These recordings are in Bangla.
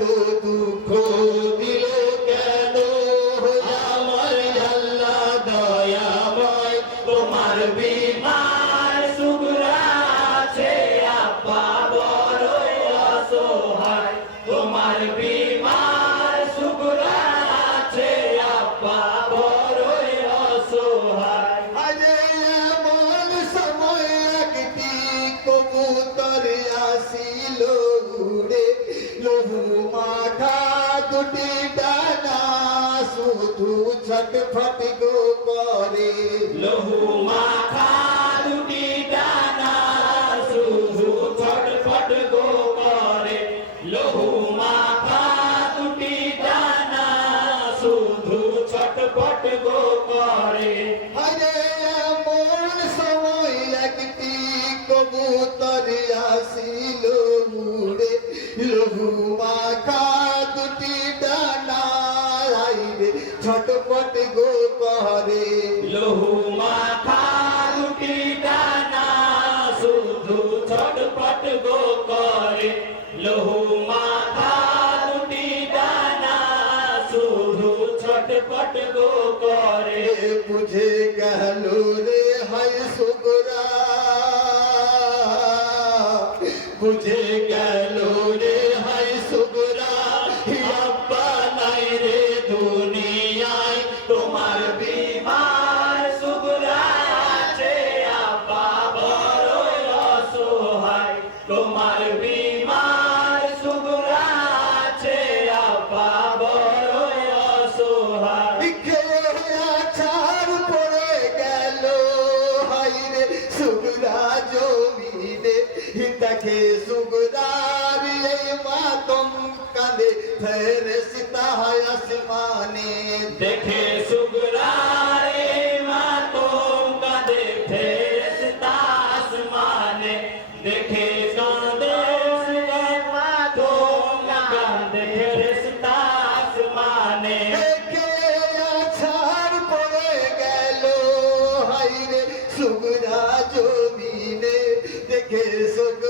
এত লহু মাখা দুটি ডানা শুধু ছটফট গো করে লহু মাখা ছটপট গো করে লহু মাখা দুটি ডানা শুধু ছটফট গো করে। লহু মাখা দুটি ডানা শুধু ছটফট গো করে। বুঝে গেল রে হাই সুগরা। বুঝে তাকে সুগরার এই মাতম কাঁদে ফেরেশতা আসমানে। দেখে সুগরারে মাতম কাঁদে ফেরেশতা আসমানে। দেখে কাঁদে মাতম কাঁদে ফেরেশতা আসমানে। সুগরা জমিনে। দেখে সুগরার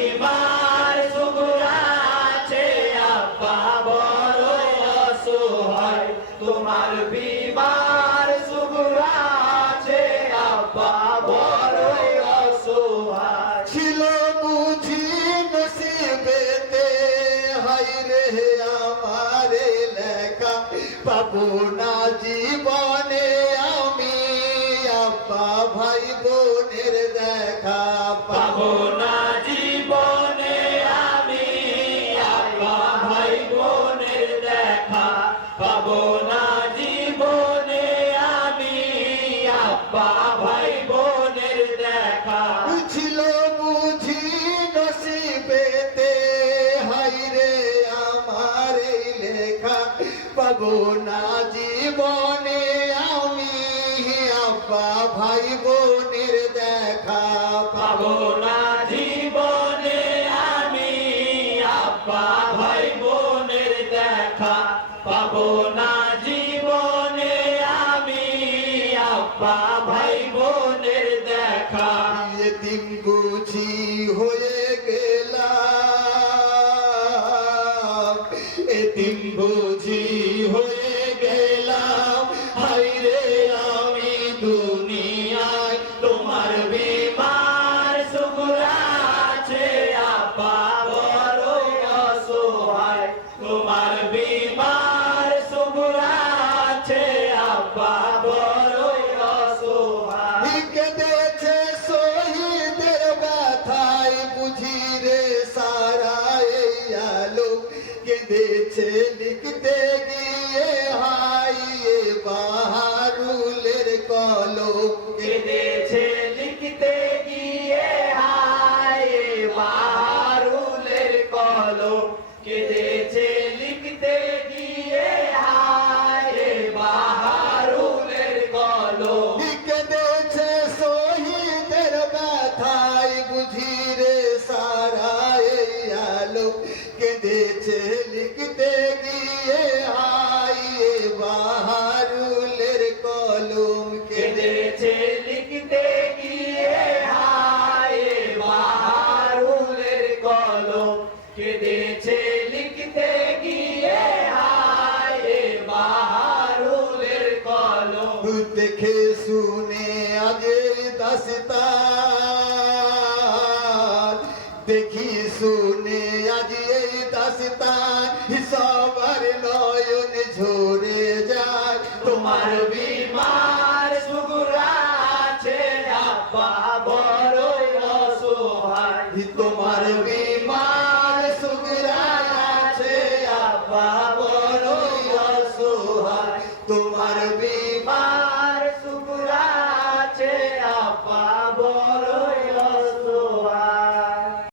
দেখা পাবো না জীবনে আমি আব্বা ভাই বোনের দেখা। পাবো না জীবনে আমি আব্বা ভাই বোনের দেখা। ছিল বুঝি নসিবেতে হাইরে আমার এই লেখা। পাবো না জীবনে আমি আব্বা ভাই বোনের পাবো না জীবনে আমি আব্বা ভাই বোনের দেখা। এদিন গুছি হয়ে গেলাম। এদিন বুঝি বুঝি রে সারা এই আলো কেঁদেছে লিখতে কেঁদেছে লিখতে গিয়ে হাই বাহারুলের কলম কেঁদেছে লিখতে গিয়ে হায় বাহারুলের কলম কেঁদেছে লিখতে গিয়ে হায় বাহারুলের কলম দেখে শুনে আজ দাসতান নবী